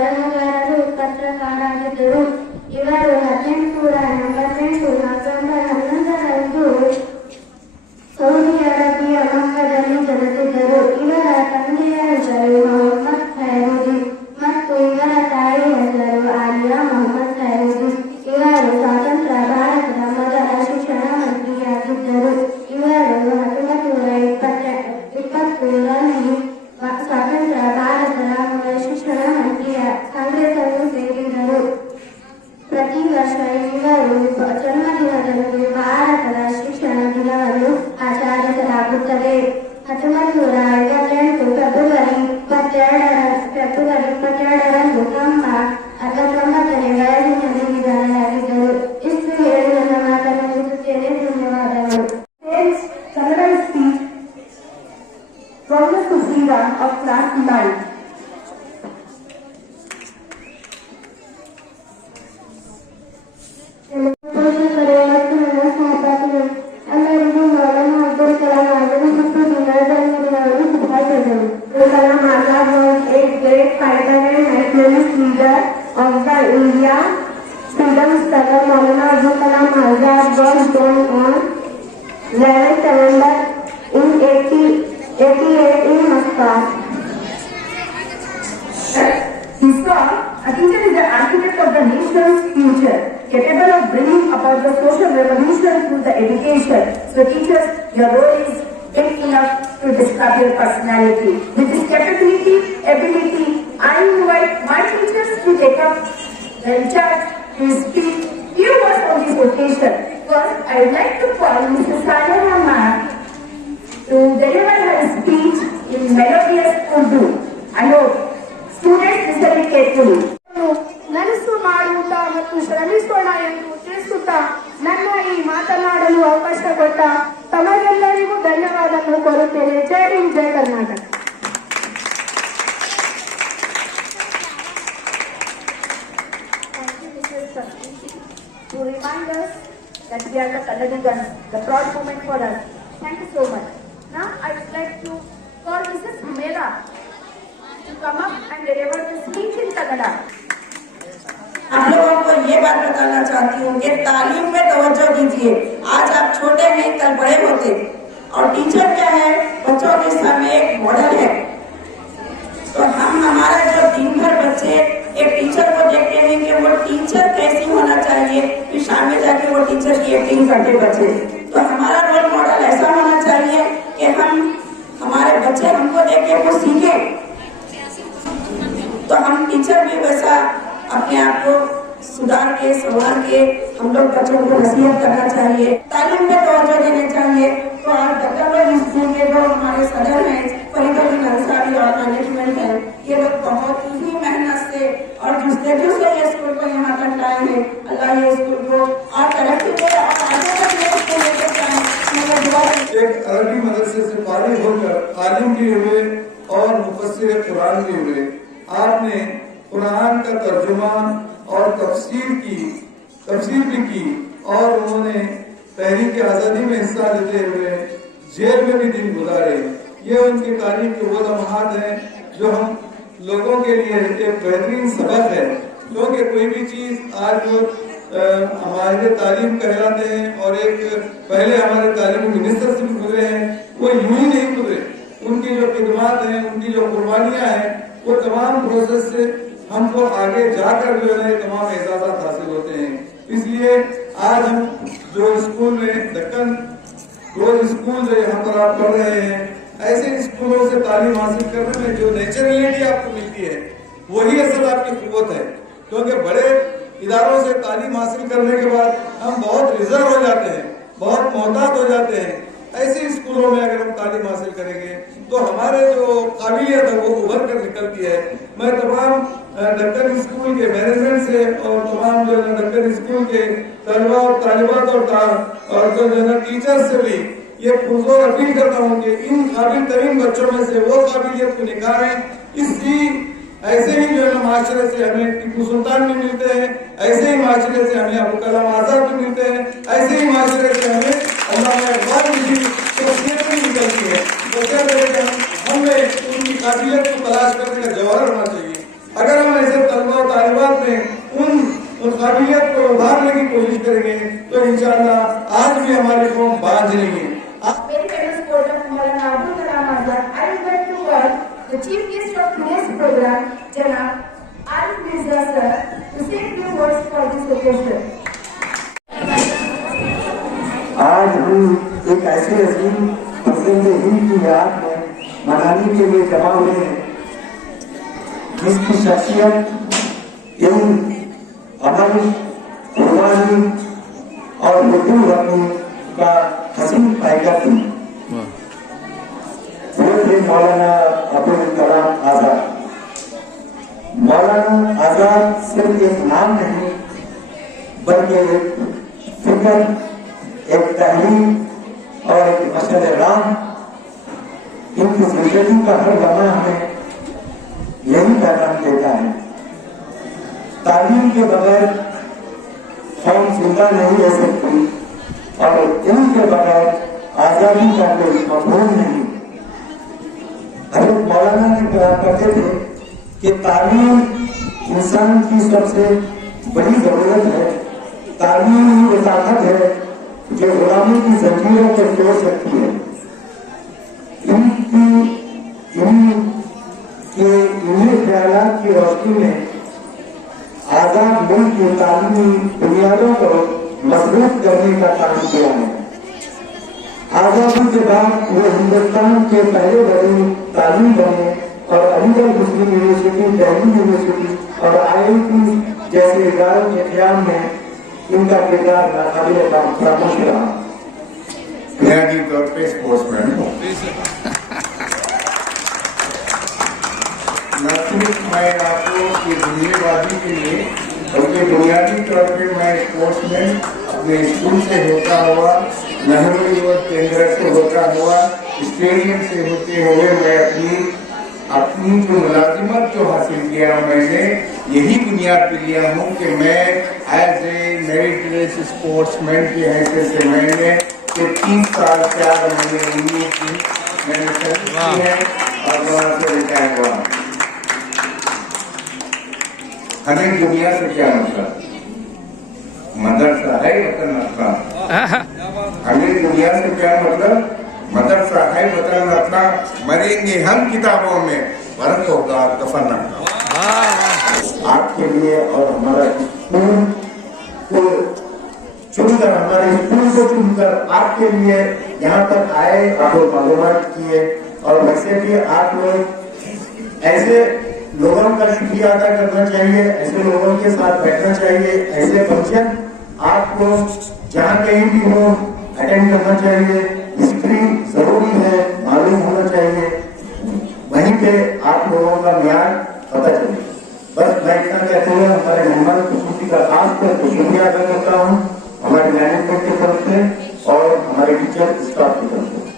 ಬರಹಗಾರರು, ಪತ್ರಕಾರರಾಗಿದ್ದರು. ಇವರು 1848 November 11ರಂದು Saudi Arabia ಮಕ್ಕದಲ್ಲಿ ಜನಿಸಿದ್ದರು. ಇವರ ತಂದೆಯ ಹೆಸರು ಮೊಹಮ್ಮದ್ ಖೈರುದ್ದೀನ್ ಮತ್ತು ಇವರ ತಾಯಿಯ ಹೆಸರು ಆಲಿಯಾ ಮೊಹಮ್ಮದ್ ಖೈರುದ್ದೀನ್. ಇವರು ಸ್ವತಂತ್ರ ಭಾರತದ ಮೊದಲ ಶಿಕ್ಷಣ ಮಂತ್ರಿಯಾಗಿದ್ದರು. ಇವರು 1922ರಲ್ಲಿ ಸ್ವತಂತ್ರ ಭಾರತದ ಮೊದಲ ಶಿಕ್ಷಣ ಮಂತ್ರಿಯ ಕಾಂಗ್ರೆಸ್ ಅನ್ನು ಸೇರಿದರು. ಪ್ರತಿ ವರ್ಷ ಇವರು ಜನ್ಮದಿನದಂದು ಭಾರತದ ಶಿಕ್ಷಣ ದಿನವನ್ನು ಆಚರಿಸಲಾಗುತ್ತದೆ. 1958 ಫೆಬ್ರವರಿ 22ರಂದು ತಮ್ಮ 69ನೇ ವಯಸ್ಸಿನಲ್ಲಿ ನಿಧನರಾಗಿದ್ದರು. ಇಷ್ಟು ಹೇಳಿ ನನ್ನ ಮಾತನ್ನು ಮುಗಿಸುತ್ತೇನೆ. ಧನ್ಯವಾದಗಳು. Kannada speech from the Sushila of class 9. ಎಲ್ಲರಿಗೂ ಮೌಲಾನಾ ಅಬ್ದುಲ್ ಕಲಾಂ ಆಗಲಿ ಮತ್ತು ದಿನದಂದಿನವರು ಶುಭಾಶಯಗಳು. Kalam Azad was a great fighter and nationalist leader of the India freedom struggle. Maulana Abdul Kalam Azad was born on 11 November in 1888 in Moscow. He saw a teacher is the architect of the nation's future, capable of bringing about the social revolution through the education. So teachers, your role is big enough to describe your personality. With this capability, ability, I invite my teachers to take up the charge to speak few words on this occasion. First, I would like to call Mrs. Sania Rahman to deliver her speech in melodious Urdu. I hope students listen it carefully. ನನಸು ಮಾಡುತ್ತಾ ಮತ್ತು ಶ್ರಮಿಸೋಣ ಎಂದು ತಿಳಿಸುತ್ತಾ ನನ್ನ ಈ ಮಾತನಾಡಲು ಅವಕಾಶ ಕೊಟ್ಟ ತಮಗೆಲ್ಲರಿಗೂ ಧನ್ಯವಾದಗಳು ಕೋರುತ್ತೇನೆ. ಜೈ ಹಿಂದ್, ಜೈ Karnataka. To remind us that we are the Kannadigas, the proud moment for us. Thank you so much. Now I would like to call Mrs. Humera to come up and deliver the speech in Kannada. आप लोगों को ये बात बताना चाहती हूँ कि तालीम में तवज्जो दीजिए. आज आप छोटे हैं, कल बड़े होते. और टीचर क्या है? बच्चों के सामने एक मॉडल है. तो हम हमारा जो दिन भर बच्चे एक टीचर को देखते हैं कि वो टीचर कैसी होना चाहिए, फिर शाम में जाके वो टीचर की एक्टिंग करते बच्चे. तो हमारा रोल मॉडल ऐसा होना चाहिए कि हमारे बच्चे हमको देख के वो सीखे. तो हम टीचर भी वैसा अपने आप को सुधार के संवार के हम लोग बच्चों को नसीहत करना चाहिए. तालीम में तवज्जो देने चाहिए. तो आज डॉक्टर स्कूल के जो हमारे सदर हैं फरीदुद्दीन अंसारी और मैनेजमेंट है, ये लोग बहुत ही मेहनत से और जुस्तजू से ये स्कूल को यहाँ तक लाए हैं. अल्लाह ये स्कूल को और तरक्की दे और आगे तक ये स्कूल लेके जाए. एक अरबी मदरसे से फारिग होकर आलिम भी हुए और मुफस्सिर कुरान भी हुए. आपने कुरान का तर्जुमान और तफसीर भी की और उन्होंने तहरीक आज़ादी में हिस्सा लेते हुए जेल में भी दिन गुजारे. ये उनकी तारीफ के वो लम्हात हैं जो हम लोगों के लिए एक बेहतरीन सबक है. क्योंकि कोई भी चीज आज लोग हमारे तालीम कहलाते हैं और एक पहले हमारे तालीमी मिनिस्टर से भी गुजरे हैं, वो यूं ही नहीं गुजरे. उनकी जो खिदमात हैं, उनकी जो कुर्बानियां हैं, वो तमाम प्रोसेस से हमको आगे जाकर जो है तमाम एजाज़ात हासिल होते हैं. इसलिए आज हम जो स्कूल में दक्कन रोज स्कूल जो यहाँ पर आप पढ़ रहे हैं, ऐसे स्कूलों से तालीम हासिल करने में जो नेचुरलिटी आपको मिलती है वही असल आपकी कुव्वत है. क्योंकि बड़े इदारों से तालीम हासिल करने के बाद हम बहुत रिजर्व हो जाते हैं, बहुत मोहतात हो जाते हैं. ऐसे स्कूलों में अगर हम तालीम हासिल करेंगे तो हमारे जो काबिलियत है वो उभर कर निकलती है. मैं तमाम दक्कन स्कूल के मैनेजमेंट से और तमाम जो दक्कन स्कूल के तलबा और तालिबात और जो टीचर्स से भी ये पुरजोर अपील करता हूँ कि इन काबिल तरीन बच्चों में से वो काबिलियत को निखारें. ऐसे ही जो है माशरे से हमें टीपू सुल्तान भी मिलते हैं, ऐसे ही माशरे से हमें अबू कलाम आजाद भी मिलते हैं, ऐसे ही माशरे से हमें अल्लामा इकबाल की शख्सियत भी निकलती है. तो क्या हमें उनकी काबिलियत को तलाश करने का जवाहर होना चाहिए. अगर हम ऐसे अपने उन काबिलियत को उभारने की कोशिश करेंगे तो इंशाअल्लाह आज भी हमारी कौम बांझ नहीं है। Very famous quote of Maulana Abdul Kalam Azad. I would like to call the chief guest of today's program, Janab Arif Mirza sir, to say a few words for this occasion. आज हम एक ऐसे अजीम पसंद हिंद की याद में मनाने के लिए जमा हुए हैं जिसकी शख्सियत इन अमल कुर्बानी और हुजूर रखने का हसीन पैकर थी। वो थे मौलाना अब्दुल कलाम आजाद। मौलाना आजाद सिर्फ एक नाम नहीं बल्कि एक फिक्र, एक तहरीर और एक मशअल राह। इनकी जिंदगी का हर लम्हा हमें यही पैगाम देता है। तालीम के बगैर कौम जिंदा नहीं रह सकती और इनके बगैर आजादी का कोई मफहूम नहीं। हज़रत मौलाना ने कहा करते थे कि तालीम इंसान की सबसे बड़ी जरूरत है। तालीम ही वो ताकत है जो गुलामी की जंजीरों को तोड़ सकती है। इन्हीं ख्यालात की रोशनी में आजाद मुल्क की तालीमी बुनियादों को मजबूत करने का काम किया है। आजादी के बाद वो हिंदुस्तान के पहले बड़े तालीम बने और अलीगढ़ मुस्लिम यूनिवर्सिटी, दिल्ली यूनिवर्सिटी और IIT जैसे इदारों के क़याम में इनका किरदार नाकाबिले फरामोश रहा। बुनियादी तौर पे स्पोर्ट्समैन हूँ। न सिर्फ मैं आपको की जिम्मेवारी के लिए बल्कि बुनियादी तौर पे मैं स्पोर्ट्समैन अपने स्कूल से होता हुआ, नेहरू युवा केंद्र से होता हुआ, स्टेडियम से होते हुए मैं अपनी जो मुलाजिमत जो हासिल किया मैंने यही बुनियाद पे लिया हूँ कि मैं एज ए मेरिटोरियस स्पोर्ट्समैन की हैसियत से मैंने 30 साल 4 महीने 19 दिन मैंने सर्विस की है और वहाँ से रिटायर हुआ। हमें दुनिया से क्या मतलब? मदरसा है वतन अपना। हमें दुनिया से क्या मतलब? मदरसा है वतन अपना। मरेंगे हम किताबों में, फर्क होगा कफन अपना। आपके लिए और हमारा स्कूल को चुनकर, हमारे स्कूल को चुनकर आपके लिए यहाँ तक आए, आपको मालूमात किए और वैसे भी आप लोग ऐसे लोगों का शुक्रिया अदा करना चाहिए, ऐसे लोगों के साथ बैठना चाहिए। ऐसे फंक्शन आपको जहाँ कहीं भी हो अटेंड करना चाहिए। हिस्ट्री जरूरी है, मालूम होना चाहिए, वहीं पे आप लोगों का म्यार पता चले। बस मैं इतना कहते हुए हमारे मेहमान खुशी का खास कर शुक्रिया अदा करता हूँ।